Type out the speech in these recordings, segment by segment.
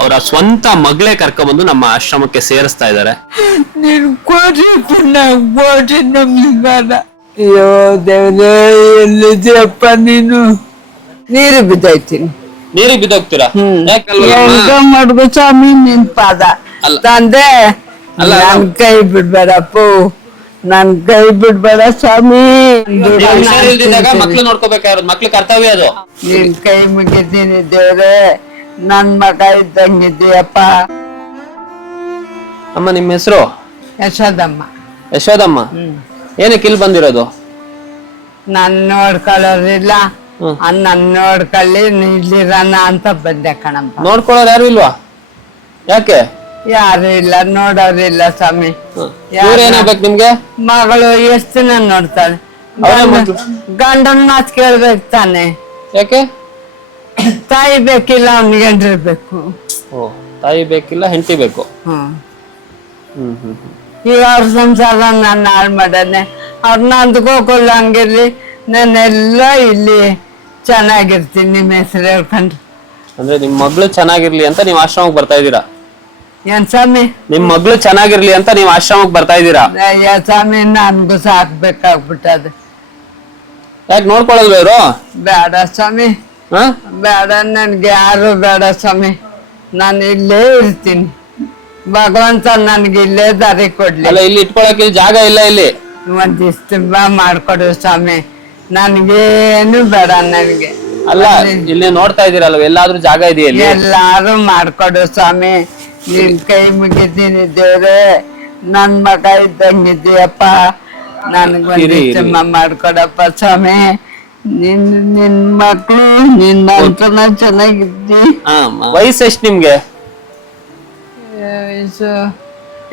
ಅವರ ಸ್ವಂತ ಮಗಳೇ ಕರ್ಕೊಂಡ್ಬಂದು ನಮ್ಮ ಆಶ್ರಮಕ್ಕೆ ಸೇರಿಸ್ತಾ ಇದ್ದಾರೆ. ನೀನು ಕೋಟಿ ನಮ್ಮಿಂಗಾದ. ಅಯ್ಯೋ ದೇವ್ರೇ, ಎಲ್ಲಿದ್ಯಪ್ಪ ನೀನು? ನೀರು ಬಿದ್ದೈತೀನಿ. ನೀರಿಗೆ ಬಿದ್ದೋಗ್ತೀರಾ? ಮಾಡ್ಬೋ ಸ್ವಾಮಿ ನಿನ್ ಪಾದ ತಂದೆ. ನನ್ ಕೈ ಬಿಡ್ಬೇಡಪ್ಪ, ನನ್ ಕೈ ಬಿಡ್ಬೇಡ ಸ್ವಾಮಿ. ಹುಷಾರಿಲ್ದಿದ್ದಾಗ ಮಕ್ಳು ನೋಡ್ಕೋಬೇಕಾಗಿರೋದು ಮಕ್ಳು ಕರ್ತವ್ಯ ಅದು. ನಿನ್ ಕೈ ಮುಗಿದ್ದೀನಿ ದೇವ್ರೆ, ನನ್ ಮಗ ಇದ್ದಂಗಿದ್ದೀಯಪ್ಪ. ಅಮ್ಮ ನಿಮ್ಮ ಹೆಸರು? ಯಶೋದಮ್ಮ. ಯಶೋದಮ್ಮ, ಏನಕ್ಕೆ ಇಲ್ಲಿ ಬಂದಿರೋದು? ನನ್ ನೋಡ್ಕೊಳ್ಳೋದಿಲ್ಲ, ನನ್ ನೋಡ್ಕೊಳ್ಳಿ ಇಲ್ಲಿರೋಣ ಅಂತ ಬಂದೆ ಕಣಪ್ಪ. ನೋಡ್ಕೊಳ್ಳೋರು ಯಾರು ಇಲ್ವಾ? ಯಾಕೆ? ಯಾರು ಇಲ್ಲ, ನೋಡೋರಿಲ್ಲ ಸ್ವಾಮಿ. ಏನಾಗ್ಬೇಕು ನಿಮ್ಗೆ? ಮಗಳು ಎಷ್ಟು ದಿನ ನೋಡ್ತಾಳೆ? ಗಂಡನ ಮಾತು ಕೇಳ್ಬೇಕು ತಾನೆ. ಯಾಕೆ? ತಾಯಿ ಬೇಕಿಲ್ಲ, ಅವ್ನಿಗೆ ಗಂಡಿರ್ಬೇಕು. ತಾಯಿ ಬೇಕಿಲ್ಲ, ಹೆಂಡತಿ ಬೇಕು. ಈಗ ಅವ್ರ ಸಂಸಾರ ನಾನು ಹಾಳು ಮಾಡನೆ. ಅವ್ರನ್ನ ಅಂದ್ಕೋಕೊಲ್ಲ ಹಂಗಿರ್ಲಿ, ನಾನೆಲ್ಲ ಇಲ್ಲಿ ಚೆನ್ನಾಗಿರ್ತೀನಿ ನಿಮ್ಮ ಹೆಸರು ಹೇಳ್ಕೊಂಡ್ರೆ. ಅಂದ್ರೆ ನಿಮ್ ಮಗಳು ಚೆನ್ನಾಗಿರ್ಲಿ ಅಂತ ನೀವ್ ಆಶ್ರಮಕ್ಕೆ ಬರ್ತಾ ಇದ್ದೀರಾ? ಏನ್ ಸ್ವಾಮಿ? ನಿಮ್ ಮಗಳು ಚೆನ್ನಾಗಿರ್ಲಿ ಅಂತ ನೀವ್ ಆಶ್ರಮಕ್ಕೆ ಬರ್ತಾ ಇದ್ದೀರಾ? ಸ್ವಾಮಿ, ನನ್ಗೂ ಸಾಕ್ಬೇಕಾಗ್ಬಿಟ್ಟದ. ಯಾಕೆ ನೋಡ್ಕೊಳ್ಳಲ್ವ ಇವರು? ಬೇಡ ಸ್ವಾಮಿ, ಬೇಡ, ನನ್ಗೆ ಯಾರು ಬೇಡ ಸ್ವಾಮಿ. ನಾನು ಇಲ್ಲೇ ಇರ್ತೀನಿ. ಭಗವಂತ ನನ್ಗೆ ಇಲ್ಲೇ ದಾರಿ ಕೊಡ್ಲಿ. ಅಲ್ಲ, ಇಲ್ಲಿ ಇಟ್ಕೊಳಕ್ ಇಲ್ಲಿ ಜಾಗ ಇಲ್ಲ. ಇಲ್ಲಿ ಒಂದಿಷ್ಟು ಮಾಡ್ಕೊಡು ಸ್ವಾಮಿ, ನನ್ಗೇನು ಬೇಡ. ನನಗೆ ಅಲ್ಲ, ಇಲ್ಲಿ ನೋಡ್ತಾ ಇದೀರಲ್ವ, ಎಲ್ಲಾದ್ರೂ ಜಾಗ ಇದೆಯಾ? ಎಲ್ಲಾರು ಮಾಡ್ಕೊಡು ಸ್ವಾಮಿ. ನಿನ್ ಕೈ ಮುಗಿದ್ದೀನಿ ದೇವ್ರೆ, ನನ್ ಮಗ ಇದ್ದಂಗಿದ್ದೀಯಪ್ಪ. ನನ್ಗೊಂದಿಷ್ಟು ಮಾಡ್ಕೊಡಪ್ಪ ಸ್ವಾಮಿ. ನಿನ್ ಮಕ್ಳು ನಿನ್ನ ಅಂತನ ಚೆನ್ನಾಗಿದ್ದಿ. ವಯಸ್ಸು ಎಷ್ಟು ನಿಮ್ಗೆ? ವಯಸ್ಸು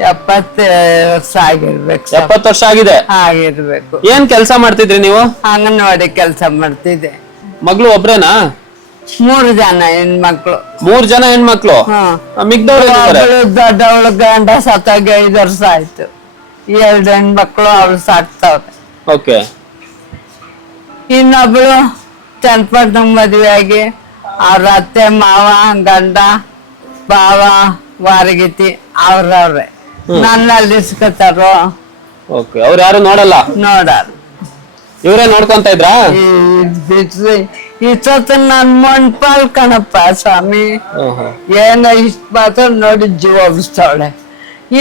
70 ವರ್ಷ ಆಗಿರ್ಬೇಕು. 70 ವರ್ಷ ಆಗಿದೆ ಆಗಿರ್ಬೇಕು. ಏನ್ ಕೆಲಸ ಮಾಡ್ತಿದ್ರಿ ನೀವು? ಅಂಗನವಾಡಿ ಕೆಲಸ ಮಾಡ್ತಿದ್ದೆ. ಮಗಳು ಒಬ್ರೇನಾ? 3 ಜನ ಹೆಣ್ಮಕ್ಳು. 3 ಜನ ಹೆಣ್ಮಕ್ಳು? ಮಿಗ್ದವಳು ದೊಡ್ಡವಳು ಗಂಡ ಸತ್ತಾಗ 5 ವರ್ಷ ಆಯ್ತು. 2 ಹೆಣ್ಮಕ್ಳು ಅವಳು ಸಾಕ್ತಾವ್ರೆ. ಓಕೆ. ಇನ್ನೊಬ್ಳು ಚನ್ನಪಟ್ಟಣ ಮದುವೆ ಆಗಿ ಅವ್ರ ಅತ್ತೆ ಮಾವ ಗಂಡ ಬಾವ ವಾರಗಿತಿ ಅವ್ರವ್ರೆ ನನ್ನಲ್ಲಿ ಇಸ್ಕೊತಾರೋ. ಓಕೆ. ಅವ್ರು ಯಾರು ನೋಡಲ್ಲ? ನೋಡಲ್ಲ. ಇವರೇ ನೋಡ್ಕೊಂತ ಇದ್ರಾ? ಬಿಟ್ರಿ ಇಷ್ಟೊತ್ತು ನನ್ ಮೊಣ್ಪಾಲ್ ಕಣಪ್ಪ ಸ್ವಾಮಿ. ಏನೋ ಇಷ್ಟ ಮಾತ್ರ ನೋಡಿ ಜೀವ ಬಿಸ್ತಾವಳೆ.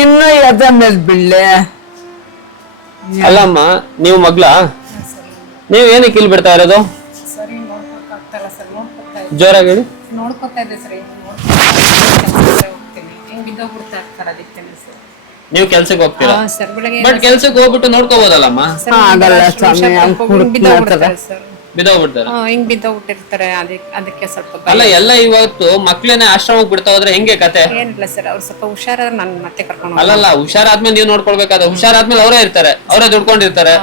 ಇನ್ನು ಎದ ಮೇಲೆ ಬೀಳ್ಳೆ. ಅಲ್ಲಮ್ಮ, ನೀವು ಮಗ್ಳ? ನೀವು ಏನಕ್ಕೆ ಇಲ್ಲಿ ಬಿಡ್ತಾ ಇರೋದು? ಜೋರಾಗಿ ಹೇಳಿ. ನೋಡ್ಕೊತಾ ಇದ್ದೆ ಸರ್. ನೀವು ಕೆಲ್ಸಕ್ಕೆ ಹೋಗ್ತೀರಾ? ಬಟ್ ಕೆಲ್ಸಕ್ಕೆ ಹೋಗ್ಬಿಟ್ಟು ನೋಡ್ಕೋಬಹುದಲ್ಲಮ್ಮ? ಆಗಲ್ಲ ಸ್ವಾಮಿ, ಬಿದ್ದೋಗ್ಬಿಡ್ತಾರೆ. ಹಿಂಗ್ ಬಿದ್ದೋಗ್ಬಿಟ್ಟಿರ್ತಾರೆ. ಅದಕ್ಕೆ ಸ್ವಲ್ಪ ಅಲ್ಲ, ಎಲ್ಲ ಇವತ್ತು ಮಕ್ಳೇನೆ ಆಶ್ರಮಕ್ಕೆ ಬಿಡ್ತಾ ಹೋದ್ರೆ ಹೆಂಗೆ ಕತೆ? ಏನಿಲ್ಲ ಸರ್, ಅವ್ರು ಸ್ವಲ್ಪ ಹುಷಾರಾದ್ರೆ ನಾನು ಮತ್ತೆ ಕರ್ಕೊಂಡು ಅಲ್ಲಲ್ಲ, ಹುಷಾರಾದ್ಮೇಲೆ ನೀವು ನೋಡ್ಕೊಳ್ಬೇಕಾದ. ಹುಷಾರಾದ್ಮೇಲೆ ಅವರೇ ಇರ್ತಾರೆ, ಅವರೇ ದುಡ್ಕೊಂಡಿರ್ತಾರೆ.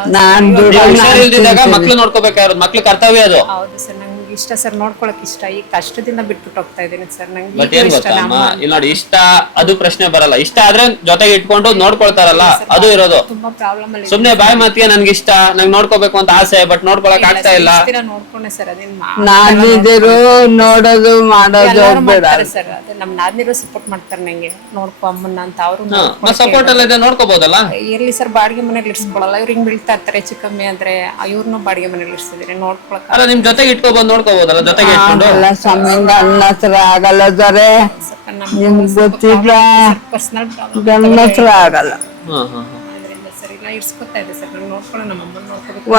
ಹುಷಾರಿಲ್ದಿದ್ದಾಗ ಮಕ್ಳು ನೋಡ್ಕೋಬೇಕಾಗಿರೋದು ಮಕ್ಳು ಕರ್ತವ್ಯ ಅದು. ಹೌದು ಸರ್, ನಂಗೆ ಇಷ್ಟ ಸರ್, ನೋಡ್ಕೊಳಕ್ ಇಷ್ಟ. ಈಗ ಕಷ್ಟದಿಂದ ಬಿಟ್ಬಿಟ್ಟು ಹೋಗ್ತಾ ಇದ್ದೀನಿ ಸರ್. ಬಟ್ ಏನ್ ಗೊತ್ತಮ್ಮ, ಇಲ್ಲಿ ನೋಡಿ, ಇಷ್ಟ ಅದು ಪ್ರಶ್ನೆ ಬರಲ್ಲ. ಇಷ್ಟ ಆದ್ರೆ ಜೊತೆಗೆ ಇಟ್ಕೊಂಡು ನೋಡ್ಕೊಳ್ತಾರಲ್ಲ, ಅದು ಇರೋದು. ತುಂಬಾ ಪ್ರಾಬ್ಲಮ್ ಅಲ್ಲಿ ಸುಮ್ನೆ ಬಾಯಿ ಮಾತಿಗೆ ನನ್ಗೆ ಇಷ್ಟ, ನಂಗೆ ನೋಡ್ಕೋಬೇಕು ಅಂತ ಆಸೆ, ಬಟ್ ನೋಡ್ಕೊಳಕ್ ಆಗ್ತಾ ಇಲ್ಲ. ನೋಡ್ಕೊಂಡೆ ಸರ್. ಅದೇನ್ ನಾದಿರು ನೋಡೋದು ಮಾಡೋದು ಸರ್. ಅದೇ ನಮ್ ನಾದ್ನಿರು ಸಪೋರ್ಟ್ ಮಾಡ್ತಾರೆ ನಂಗೆ. ನೋಡ್ಕೊ ಅಮ್ಮನ್ನ ಅಂತ. ಅವರು ಸಪೋರ್ಟ್ ಎಲ್ಲ ಇದೆ, ನೋಡ್ಕೋಬಹುದಲ್ಲ. ಎಲ್ಲಿ ಸರ್ ಬಾಡಿಗೆ ಮನೇಲಿ ಇರ್ಸ್ಕೊಳಲ್ಲ. ಇವ್ರು ಹಿಂಗ್ ಬೀಳ್ತಾ ಇರ್ತಾರೆ ಹೆಚ್ಚು ಕಮ್ಮಿ ಆದ್ರೆ. ಇವ್ರನ್ನು ಬಾಡಿಗೆ ಮನೇಲಿ ಇರ್ಸಿದ್ರೆ ನೋಡ್ಕೊಳಕ್. ಅಲ್ಲ, ನಿಮ್ ಜೊತೆಗೆ ಇಟ್ಕೊಬಂದು ನೋಡ್ಕೋಬಹುದಲ್ಲ, ಜೊತೆಗೆ ಇಟ್ಕೊಂಡು. ಗಂಡ ಹತ್ರ ಆಗಲ್ಲ ಜೊರೆ, ನಿಮ್ಗೆ ಗೊತ್ತಿಲ್ಲ. ಗಂಡ ಹತ್ರ ಆಗಲ್ಲ.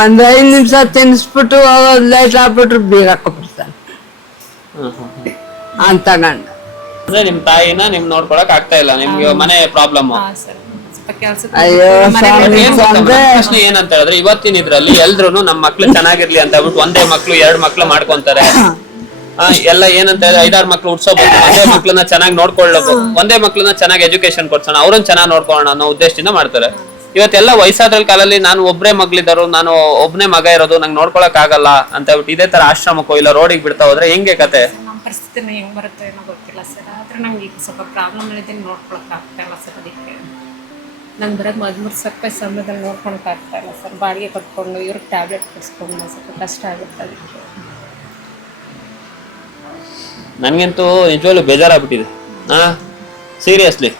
ಒಂದ್ 5 ನಿಮಿಷ ತಿನ್ಸ್ಬಿಟ್ಟು ಲೈಟ್ ಹಾಕ್ಬಿಟ್ರು ಬೀಗ ಹಾಕೊಬಿಡ್ತಾನೆ ಅಂತ ಗಂಡ. ಅಂದ್ರೆ ನಿಮ್ ತಾಯಿನ ನಿಮ್ ನೋಡ್ಕೊಳಕ್ ಆಗ್ತಾ ಇಲ್ಲ, ನಿಮ್ಗೆ ಮನೆ ಪ್ರಾಬ್ಲಮ್. ಅಯ್ಯೋ ಪ್ರಶ್ನೆ ಏನಂತ ಹೇಳಿದ್ರೆ, ಇವತ್ತಿನ ಇದ್ರಲ್ಲಿ ಎಲ್ರು ನಮ್ ಮಕ್ಳು ಚೆನ್ನಾಗಿರ್ಲಿ ಅಂತ ಹೇಳ್ಬಿಟ್ಟು ಒಂದೇ ಮಕ್ಳು 2 ಮಕ್ಳು ಮಾಡ್ಕೊಂತಾರೆ. ಎಲ್ಲ ಏನಂತ ಹೇಳಿದ್ರೆ 5-6 ಮಕ್ಳು ಉಡ್ಸೋಬೇಕು, ಒಂದೇ ಮಕ್ಳನ್ನ ಚೆನ್ನಾಗಿ ನೋಡ್ಕೊಳ್ಳಬೇಕು, ಒಂದೇ ಮಕ್ಳನ್ನ ಚೆನ್ನಾಗಿ ಎಜುಕೇಶನ್ ಕೊಡ್ಸೋಣ, ಅವ್ರನ್ನ ಚೆನ್ನಾಗಿ ನೋಡ್ಕೊಳ್ಳೋಣ ಅನ್ನೋ ಉದ್ದೇಶದಿಂದ ಮಾಡ್ತಾರೆ. ಇವತ್ತೆಲ್ಲ ವಯಸ್ಸಾದ್ರಲ್ಲಿ ಕಾಲಲ್ಲಿ ನಾನು ಒಬ್ರೇ ಮಗ್ಳಿದಾರು, ನಾನು ಒಬ್ನೇ ಮಗ ಇರೋದು, ನಂಗೆ ನೋಡ್ಕೊಳಕ್ ಆಗಲ್ಲ ಅಂತ ಹೇಳ್ಬಿಟ್ಟು ಇದೇ ತರ ಆಶ್ರಮಕ್ಕೋ ಇಲ್ಲ ರೋಡಿಗೆ ಬಿಡ್ತಾ ಹೋದ್ರೆ ಹೆಂಗೆ ಕತೆ? ನಮ್ಮ ಪರಿಸ್ಥಿತಿನ ಹೆಂಗ್ ಬರುತ್ತೆ ಏನೋ ಗೊತ್ತಿಲ್ಲ ಸರ್. ಆದ್ರೆ ನಂಗೆ ಈಗ ಸ್ವಲ್ಪ ಪ್ರಾಬ್ಲಮ್ ಇದೆ, ನೋಡ್ಕೊಳಕ್ ಆಗ್ತಾ ಇಲ್ಲ ಸರ್. ಅದಕ್ಕೆ ನಂಗೆ ಬರೋದು 13 ರೂಪಾಯಿ ಸಮಯದಲ್ಲಿ ನೋಡ್ಕೊಳಕ್ ಆಗ್ತಾ ಇಲ್ಲ ಸರ್. ಬಾಡಿಗೆ ಕಟ್ಕೊಂಡು ಇವ್ರಿಗೆ ಟ್ಯಾಬ್ಲೆಟ್ ಕೊಡಿಸ್ಕೊಂಡು ಸ್ವಲ್ಪ ಕಷ್ಟ ಆಗುತ್ತೆ. ಅದಕ್ಕೆ ನನ್ಗಂತೂ ನಿಜವಾಗ್ಲೂ ಬೇಜಾರಾಗ್ಬಿಟ್ಟಿದೆ. ಸೀರಿಯಸ್ಲಿ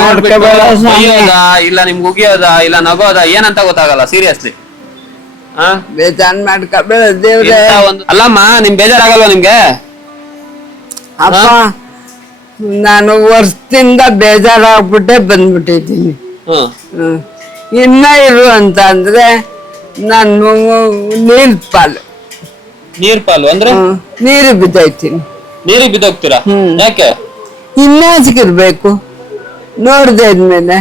ಮಾಡ್ಕೋಬೇಡ ಸ್ವಾಮಿ. ಇಲ್ಲ ನಿಮ್ಗೆ ಉಗಿಯೋದ ಇಲ್ಲ ನಗೋದ ಏನಂತ ಗೊತ್ತಾಗಲ್ಲ ಸೀರಿಯಸ್ಲಿ. ಬೇಜಾನ್ ಮಾಡ್ಕೋಬೇಡ ದೇವ್ರೆ. ಅಲ್ಲಮ್ಮ ನಿಮ್ ಬೇಜಾರಾಗಲ್ವಾ ನಿಮ್ಗೆ? ಅಪ್ಪ ನಾನು ವರ್ಷದಿಂದ ಬೇಜಾರಾಗ್ಬಿಟ್ಟೆ ಬಂದ್ಬಿಟ್ಟಿದ್ದೀನಿ. ಇನ್ನ ಇರು ಅಂತ ಅಂದ್ರೆ ನಾನು ನೀರ್ ಪಾಲು ಅಂದ್ರೆ ನೀರು ಬಿದ್ದೈತೀನಿ. ನೀರಿಗೆ ಬಿದ್ದೋಗ್ತೀರಾ? ಯಾಕೆ? ಇನ್ನಾಚಿಗಿರ್ಬೇಕು ನೋಡ್ದೆ ಇದ್ಮೇಲೆ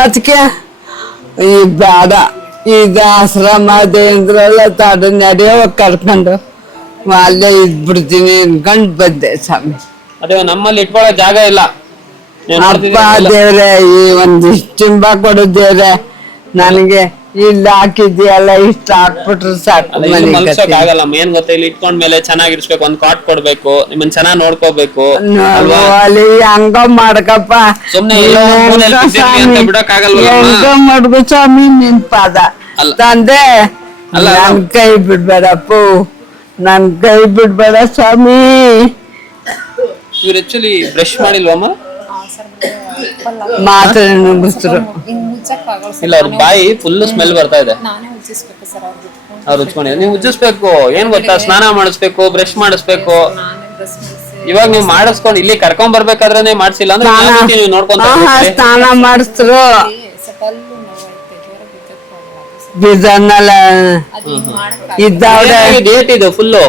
ಅದಕ್ಕೆ ಈ ಬೇಡ ಈಗ ಆಶ್ರಮ ಅದೇಂದ್ರಲ್ಲ ತಾಡ ನಡೆಯೋ ಕರ್ಕೊಂಡು ಅಲ್ಲೇ ಇದ್ಬಿಡ್ತೀನಿ ಅನ್ಕೊಂಡ್ ಬಂದೆ ಸ್ವಾಮಿ. ಅದೇ ನಮ್ಮಲ್ಲಿ ಇಟ್ಕೊಳಕ್ ಜಾಗ ಇಲ್ಲ. ಅಪ್ಪ ದೇವ್ರೆ ಈ ಒಂದಿಷ್ಟು ಕೊಡು ದೇವ್ರೆ ನನಗೆ. ಇಲ್ಲಿ ಹಾಕಿದ್ಯಲ್ಲ ಇಷ್ಟ ಹಾಕ್ಬಿಟ್ರು ಸಾಕು. ಆಗಲ್ಲಮ್ಮ ಏನ್ ಗೊತ್ತಾ, ಇಲ್ಲಿ ಇಟ್ಕೊಂಡ್ಮೇಲೆ ಚೆನ್ನಾಗಿರ್ಸ್ಬೇಕು, ಒಂದ್ ಕಾಟ್ ಕೊಡ್ಬೇಕು, ನಿಮ್ಮನ್ ಚೆನ್ನಾಗ್ ನೋಡ್ಕೋಬೇಕು. ಅಲ್ಲಿ ಹಂಗ ಮಾಡ್ಕಪ್ಪ ಸುಮ್ನೆ ಹೆಂಗ ಮಾಡ್ಕೊ ಸ್ವಾಮಿ ನಿನ್ ಪಾದ ತಂದೆ. ನನ್ ಕೈ ಬಿಡ್ಬೇಡಪ್ಪು, ನನ್ ಕೈ ಬಿಡ್ಬೇಡ ಸ್ವಾಮಿ. ಇವ್ರು ಆಕ್ಚುಲಿ ಬ್ರಷ್ ಮಾಡಿಲ್ವಮ್ಮ? ಮಾತ್ರ ನುಗ್ಗಿಸ್ರು. ಇಲ್ಲ ಅವ್ರ ಬಾಯಿ ಫುಲ್ ಸ್ಮೆಲ್ ಬರ್ತಾ ಇದೆ. ಅವ್ರು ಉಜ್ಕೊಂಡಿದ್ದಾರೆ, ನೀವು ಉಜ್ಜಿಸ್ಬೇಕು. ಏನ್ ಗೊತ್ತಾ, ಸ್ನಾನ ಮಾಡಿಸ್ಬೇಕು, ಬ್ರಷ್ ಮಾಡಿಸ್ಬೇಕು. ಇವಾಗ ನೀವು ಮಾಡಿಸ್ಕೊಂಡು ಇಲ್ಲಿ ಕರ್ಕೊಂಡ್ ಬರ್ಬೇಕಾದ್ರೆ ಮಾಡ್ಸಿಲ್ಲ ಅಂದ್ರೆ ನೀವು ನೋಡ್ಕೊಂತ ಸ್ನಾನ ಮಾಡಿಸ್ರು ಬಿದ್ದನ್ನಲ್ಲ ಇದ್ದವ್ರೆ. ಡೇಟ್ ಇದು ಫುಲ್ಲು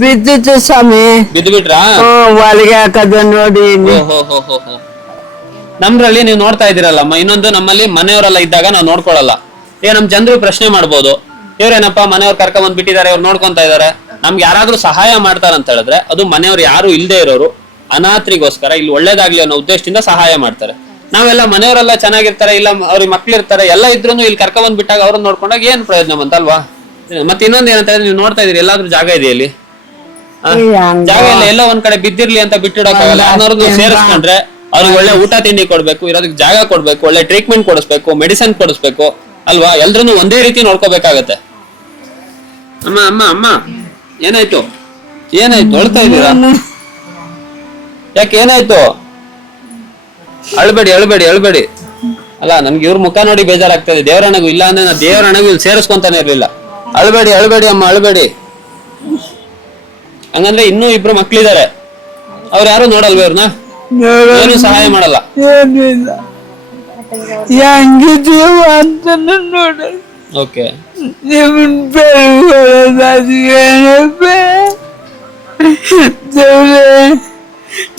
ಬಿದ್ದಿತ್ತು ಸ್ವಾಮಿ. ಬಿದ್ದು ಬಿಟ್ರಾ? ಒಳಗೆ ಹಾಕದ ನೋಡಿ. ನಮ್ದ್ರಲ್ಲಿ ನೀವು ನೋಡ್ತಾ ಇದೀರಲ್ಲಮ್ಮ. ಇನ್ನೊಂದು, ನಮ್ಮಲ್ಲಿ ಮನೆಯವರೆಲ್ಲ ಇದ್ದಾಗ ನಾವು ನೋಡ್ಕೊಳಲ್ಲ. ನಮ್ ಜನರು ಪ್ರಶ್ನೆ ಮಾಡ್ಬೋದು, ಇವ್ರೇನಪ್ಪ ಮನೆಯವ್ರು ಕರ್ಕೊಂಡ್ ಬಂದ್ ಬಿಟ್ಟಿದ್ದಾರೆ, ಅವ್ರು ನೋಡ್ಕೊಂತಾ ಇದಾರೆ, ನಮ್ಗೆ ಯಾರಾದ್ರೂ ಸಹಾಯ ಮಾಡ್ತಾರಂತ ಹೇಳಿದ್ರೆ ಅದು ಮನೆಯವ್ರು ಯಾರು ಇಲ್ದೇ ಇರೋರು ಅನಾಥರಿಗೋಸ್ಕರ ಇಲ್ಲಿ ಒಳ್ಳೇದಾಗ್ಲಿ ಅನ್ನೋ ಉದ್ದೇಶದಿಂದ ಸಹಾಯ ಮಾಡ್ತಾರೆ. ನಾವೆಲ್ಲ ಮನೆಯವರೆಲ್ಲ ಚೆನ್ನಾಗಿರ್ತಾರೆ, ಇಲ್ಲ ಅವ್ರಿಗೆ ಮಕ್ಳು ಇರ್ತಾರೆ, ಎಲ್ಲ ಇದ್ರೂ ಇಲ್ಲಿ ಕರ್ಕೊಂಡ್ ಬಂದ್ ಬಿಟ್ಟಾಗ ಅವ್ರನ್ನ ನೋಡ್ಕೊಂಡಾಗ ಏನ್ ಪ್ರಯೋಜನ ಬಂತಲ್ವಾ? ಮತ್ತೆ ಇನ್ನೊಂದ್ ಏನಂತ ಹೇಳಿದ್ರೆ, ನೀವು ನೋಡ್ತಾ ಇದೀರಿ ಎಲ್ಲಾದ್ರೂ ಜಾಗ ಇದೆ ಇಲ್ಲಿ? ಜಾಗ ಇಲ್ಲ. ಎಲ್ಲ ಒಂದ್ ಕಡೆ ಬಿದ್ದಿರ್ಲಿ ಅಂತ ಬಿಟ್ಟಿಡೋಕ್ಕಾಗಲ್ಲ. ಯಾರನ್ನಾರು ಸೇರಿಸ್ಕೊಂಡ್ರೆ ಅವ್ರಿಗೆ ಒಳ್ಳೆ ಊಟ ತಿಂಡಿ ಕೊಡ್ಬೇಕು, ಇರೋದಕ್ಕೆ ಜಾಗ ಕೊಡ್ಬೇಕು, ಒಳ್ಳೆ ಟ್ರೀಟ್ಮೆಂಟ್ ಕೊಡಿಸ್ಬೇಕು, ಮೆಡಿಸಿನ್ ಕೊಡಿಸ್ಬೇಕು ಅಲ್ವಾ? ಎಲ್ರನ್ನೂ ಒಂದೇ ರೀತಿ ನೋಡ್ಕೋಬೇಕಾಗತ್ತೆ. ಅಮ್ಮ ಅಮ್ಮ ಅಮ್ಮ ಏನಾಯ್ತು? ಏನಾಯ್ತು? ಅಳ್ತಾ ಇದ್ದೀರಾ ಯಾಕೆ? ಏನಾಯ್ತು? ಅಳ್ಬೇಡಿ ಅಳ್ಬೇಡಿ ಅಳ್ಬೇಡಿ. ಅಲ್ಲ ನನ್ಗೆ ಇವ್ರ ಮುಖ ನೋಡಿ ಬೇಜಾರಾಗ್ತದೆ. ದೇವರಣಗೂ ಇಲ್ಲ ಅಂದ್ರೆ ನಾ ದೇವರಣಗೂ ಇಲ್ಲಿ ಸೇರಿಸ್ಕೊಂತಾನೆ ಇರ್ಲಿಲ್ಲ. ಅಳ್ಬೇಡಿ ಅಳ್ಬೇಡಿ ಅಮ್ಮ ಅಳ್ಬೇಡಿ. ಹಂಗಂದ್ರೆ ಇನ್ನೂ ಇಬ್ರು ಮಕ್ಳಿದಾರೆ, ಅವ್ರು ಯಾರು ನೋಡಲ್ವ ಇವ್ರನ್ನ? ಏನು ಸಹಾಯ ಮಾಡಲ್ಲ. ಏನಿಲ್ಲ ಹೆಂಗಿದೀವ ಅಂತ ನೋಡ. ಓಕೆ, ನಿಮ್ಮನ್ ದೇವ್ರೆ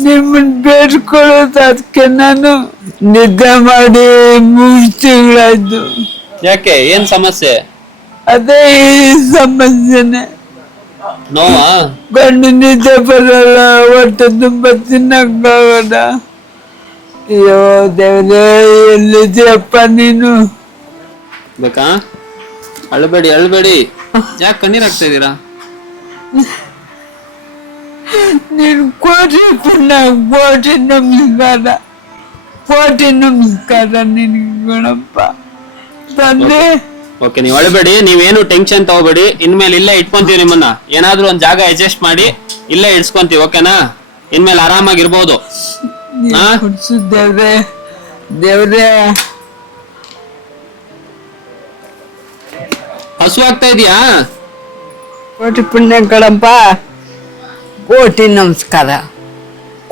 ನಿಮ್ಮನ್ ಬೇಡ್ಕೊಳ್ಳೋದು. ಅದಕ್ಕೆ ನಾನು ನಿದ್ದೆ ಮಾಡಿ 3 ತಿಂಗಳಾಯ್ತು. ಯಾಕೆ? ಏನ್ ಸಮಸ್ಯೆ? ಅದೇ ಈ ಸಮಸ್ಯೆನೆ. ನೋವಾ? ಗಂಡು ನಿದ್ದೆ ಬರಲ್ಲ, ಹೊಟ್ಟೆ ತುಂಬಾ ತಿನ್ನಕ್ಕಾಗಲ್ಲ. ಅಯ್ಯೋ ದೇವ್ರೆ ಎಲ್ಲಿದ್ಯಪ್ಪ ನೀನು? ಬೇಕಾ? ಅಳ್ಬೇಡಿ ಅಳ್ಬೇಡಿ. ಯಾಕೆ ಕಣ್ಣೀರ್ ಹಾಕ್ತಾ ಇದೀರಾ? ನೀನು ಕೋಟಿ ಪುಣ್ಯ, ಕೋಟಿ ನಮಸ್ಕಾರ, ಕೋಟಿ ನಮಸ್ಕಾರ ನಿನಗೆ ಗಣಪ್ಪ ತಂದೆ. ಓಕೆ, ನೀವ್ ಅಳ್ಬೇಡಿ, ನೀವೇನು ಟೆನ್ಷನ್ ತಗೋಬೇಡಿ. ಇನ್ಮೇಲೆ ಇಲ್ಲೇ ಇಟ್ಕೊಂತೀವಿ ನಿಮ್ಮನ್ನ. ಏನಾದ್ರೂ ಒಂದ್ ಜಾಗ ಅಡ್ಜಸ್ಟ್ ಮಾಡಿ ಇಲ್ಲೇ ಇಡ್ಸ್ಕೊಂತೀವಿ, ಓಕೆನಾ? ಇನ್ಮೇಲೆ ಆರಾಮಾಗಿರ್ಬೋದು. ದೇವ್ರೆ ದೇವ್ರೆ. ಹಸು ಆಗ್ತಾ ಇದೀಯಾ? ಕೋಟಿ ಪುಣ್ಯ ಕಣಪ್ಪ, ಕೋಟಿ ನಮಸ್ಕಾರ,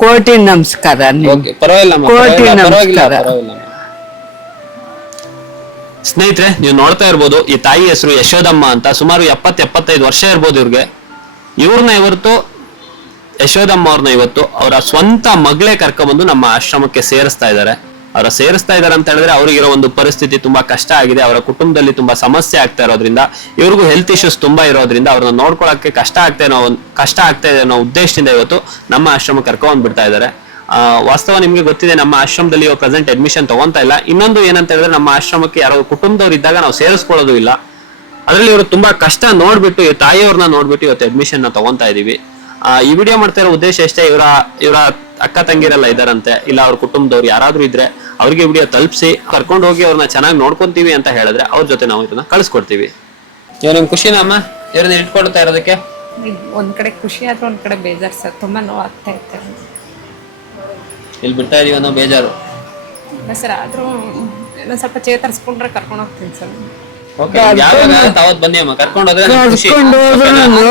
ಕೋಟಿ ನಮಸ್ಕಾರ. ಪರವಾಗಿಲ್ಲ ಕೋಟಿ ನಮಸ್ಕಾರ. ಸ್ನೇಹಿತರೆ, ನೀವು ನೋಡ್ತಾ ಇರ್ಬೋದು, ಈ ತಾಯಿ ಹೆಸರು ಯಶೋದಮ್ಮ ಅಂತ. ಸುಮಾರು 70-75 ವರ್ಷ ಇರ್ಬೋದು ಇವ್ರಿಗೆ. ಇವ್ರನ್ನ ಇವತ್ತು ಯಶೋದಮ್ಮ ಅವ್ರನ್ನ ಇವತ್ತು ಅವರ ಸ್ವಂತ ಮಗಳೇ ಕರ್ಕೊಂಡ್ಬಂದು ನಮ್ಮ ಆಶ್ರಮಕ್ಕೆ ಸೇರಿಸ್ತಾ ಇದ್ದಾರೆ. ಅವರ ಸೇರಿಸ್ತಾ ಇದಾರೆ ಅಂತ ಹೇಳಿದ್ರೆ ಅವ್ರಿಗಿರೋ ಒಂದು ಪರಿಸ್ಥಿತಿ ತುಂಬಾ ಕಷ್ಟ ಆಗಿದೆ. ಅವರ ಕುಟುಂಬದಲ್ಲಿ ತುಂಬಾ ಸಮಸ್ಯೆ ಆಗ್ತಾ ಇರೋದ್ರಿಂದ, ಇವ್ರಿಗೂ ಹೆಲ್ತ್ ಇಶ್ಯೂಸ್ ತುಂಬಾ ಇರೋದ್ರಿಂದ ಅವ್ರನ್ನ ನೋಡ್ಕೊಳಕ್ಕೆ ಕಷ್ಟ ಆಗ್ತಾ ಇದೆ ಅನ್ನೋ ಉದ್ದೇಶದಿಂದ ಇವತ್ತು ನಮ್ಮ ಆಶ್ರಮಕ್ಕೆ ಕರ್ಕೊಂಡ್ ಬಿಡ್ತಾ ಇದ್ದಾರೆ. ವಾಸ್ತವ ನಿಮ್ಗೆ ಗೊತ್ತಿದೆ, ನಮ್ಮ ಆಶ್ರಮದಲ್ಲಿ ಇವಾಗ ಪ್ರೆಸೆಂಟ್ ಅಡ್ಮಿಷನ್ ತಗೊಂತಾ ಇಲ್ಲ. ಇನ್ನೊಂದು ಏನಂತ ಹೇಳಿದ್ರೆ, ನಮ್ಮ ಆಶ್ರಮಕ್ಕೆ ಯಾರೋ ಕುಟುಂಬದವ್ರು ಇದ್ದಾಗ ನಾವು ಸೇರಿಸ್ಕೊಳ್ಳೋದು ಇಲ್ಲ. ಅದ್ರಲ್ಲಿ ಇವರು ತುಂಬಾ ಕಷ್ಟ ನೋಡ್ಬಿಟ್ಟು, ಈ ತಾಯಿಯವ್ರನ್ನ ನೋಡ್ಬಿಟ್ಟು ಇವತ್ತು ಅಡ್ಮಿಷನ್ ನ ತಗೊಂತಾ ಇದೀವಿ. ಈ ವಿಡಿಯೋ ಮಾಡ್ತಾ ಇರೋ ಉದ್ದೇಶ ಎಷ್ಟೇ, ಇವರ ಅಕ್ಕ ತಂಗಿರೆಲ್ಲ ಇದಾರಂತೆ, ಇಲ್ಲ ಅವ್ರ ಕುಟುಂಬದವ್ರು ಯಾರಾದ್ರೂ ಇದ್ರೆ ಅವ್ರಿಗೆ ವಿಡಿಯೋ ತಲುಪಿಸಿ ಕರ್ಕೊಂಡು ಹೋಗಿ ಅವ್ರನ್ನ ಚೆನ್ನಾಗಿ ನೋಡ್ಕೊಂತೀವಿ ಅಂತ ಹೇಳಿದ್ರೆ ಅವ್ರ ಜೊತೆ ನಾವು ಇದನ್ನ ಕಳಿಸ್ಕೊಡ್ತೀವಿ. ಇವ್ರ ನಿಮ್ ಖುಷಿನ ಅಮ್ಮ ಇವ್ರನ್ನ ಇಟ್ಕೊಳ್ತಾ ಇರೋದಕ್ಕೆ? ಒಂದ್ ಕಡೆ ಖುಷಿ ಆದ್ರೂ ಒಂದ್ ಕಡೆ ಬೇಜಾರು ಸರ್, ತುಂಬಾ ನೋವು ಆಗ್ತಾ ಇತ್ತು. ಇಲ್ಲಿ ಬಿಡ್ತಾ ಇದೀವಿ ಅನ್ನೋ ಬೇಜಾರು. ಇಲ್ಲ ಸರ್, ಆದ್ರೂ ಇನ್ನೊಂದ್ ಸ್ವಲ್ಪ ಚೇತರಿಸ್ಕೊಂಡ್ರೆ ಕರ್ಕೊಂಡು ಹೋಗ್ತೀನಿ ಸರ್. ಓಕೆ, ಯಾವಾಗ ತಾವತ್ ಬನ್ನಿ ಅಮ್ಮ, ಕರ್ಕೊಂಡು ಹೋದ್ರೆ ನಮ್ಗೆ ಖುಷಿ. ಕರ್ಕೊಂಡು ಹೋದ್ರು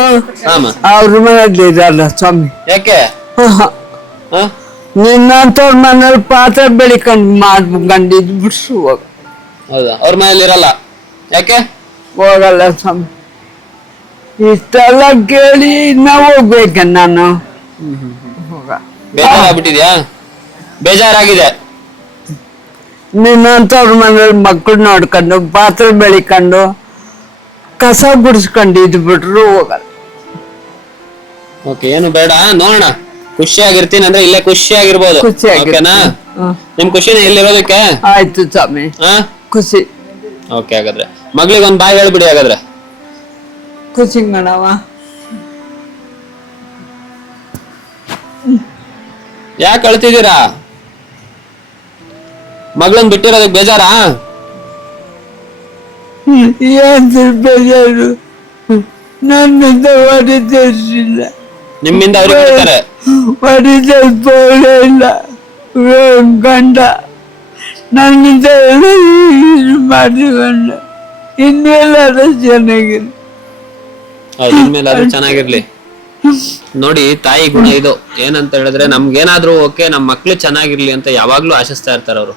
ಹಾಮ, ಅವ್ರ ಮನೇಲಿ ಇರಲ್ಲ ಸ್ವಾಮಿ. ಯಾಕೆ? ಹ? ನಿನ್ನಂತವ್ರ ಮನೇಲಿ ಪಾತ್ರೆ ಬೆಳಿಕೊಂಡು ಮಾಡ್ಕೊಂಡಿದ್ ಬಿಡ್ಸು ಹೋಗ. ಹೌದಾ? ಅವ್ರ ಮನೇಲಿ ಇರಲ್ಲ, ಯಾಕೆ? ಹೋಗಲ್ಲ ಸ್ವಾಮಿ. ಇಷ್ಟೆಲ್ಲ ಕೇಳಿ ಇನ್ನ ಹೋಗ್ಬೇಕ ನಾನು. ಹೋಗ. ಬೇಜಾರಾಗ್ಬಿಟ್ಟಿದ್ಯಾ? ಬೇಜಾರಾಗಿದೆ. ನಿನ್ನಂತವ್ರ ಮನೇಲಿ ಮಕ್ಳು ನೋಡ್ಕೊಂಡು ಪಾತ್ರೆ ಬೆಳಿಕೊಂಡು ಕಸ ಗುಡಿಸ್ಕೊಂಡು ಇದ್ಬಿಟ್ರು ಹೋಗಲ್ಲ. ಓಕೆ, ಏನು ಬೇಡ, ನೋಡೋಣ. ಖುಷಿಯಾಗಿರ್ತೀನಿ ಅಂದ್ರೆ ಇಲ್ಲೇ ಖುಷಿಯಾಗಿರ್ಬೋದು. ಓಕೆನಾ? ನಿಮ್ ಖುಷಿನ ಎಲ್ಲಿರೋದಕ್ಕೆ? ಆಯ್ತು ಸ್ವಾಮಿ, ಖುಷಿ. ಓಕೆ, ಹಾಗಾದ್ರೆ ಮಗಳಿಗೆ ಒಂದ್ ಬಾಯ್ ಹೇಳ್ಬಿಡಿ ಹಾಗಾದ್ರೆ. ಖುಷಿ ಮಾಡವ. ಯಾಕೆ ಅಳ್ತಿದ್ದೀರಾ? ಮಗಳನ್ ಬಿಟ್ಟಿರೋದಕ್ಕೆ ಬೇಜಾರಾ? ಏನ್ ಬೇಜಾರು, ನನ್ನಿಂದ ಹೊಡಿತಿರ್ಲಿಲ್ಲ. ನಿಮ್ಮಿಂದ ಅವ್ರಿಗೆ ಬಿಡ್ತಾರೆ? ಹೊಡಿತೋಳೆ ಇಲ್ಲ ಗಂಡ, ನನ್ನಿಂದ ಮಾಡಿಕೊಂಡ. ಇನ್ಮೇಲೆ ಅದು ಚೆನ್ನಾಗಿಲ್ಲ. ಇನ್ಮೇಲೆ ಅದು ಚೆನ್ನಾಗಿರ್ಲಿ. ನೋಡಿ, ತಾಯಿ ಗುಣ ಇದು. ಏನಂತ ಹೇಳಿದ್ರೆ ನಮ್ಗೇನಾದ್ರೂ ಓಕೆ, ನಮ್ ಮಕ್ಳು ಚೆನ್ನಾಗಿರ್ಲಿ ಅಂತ ಯಾವಾಗ್ಲೂ ಆಶಿಸ್ತಾ ಇರ್ತಾರ ಅವರು.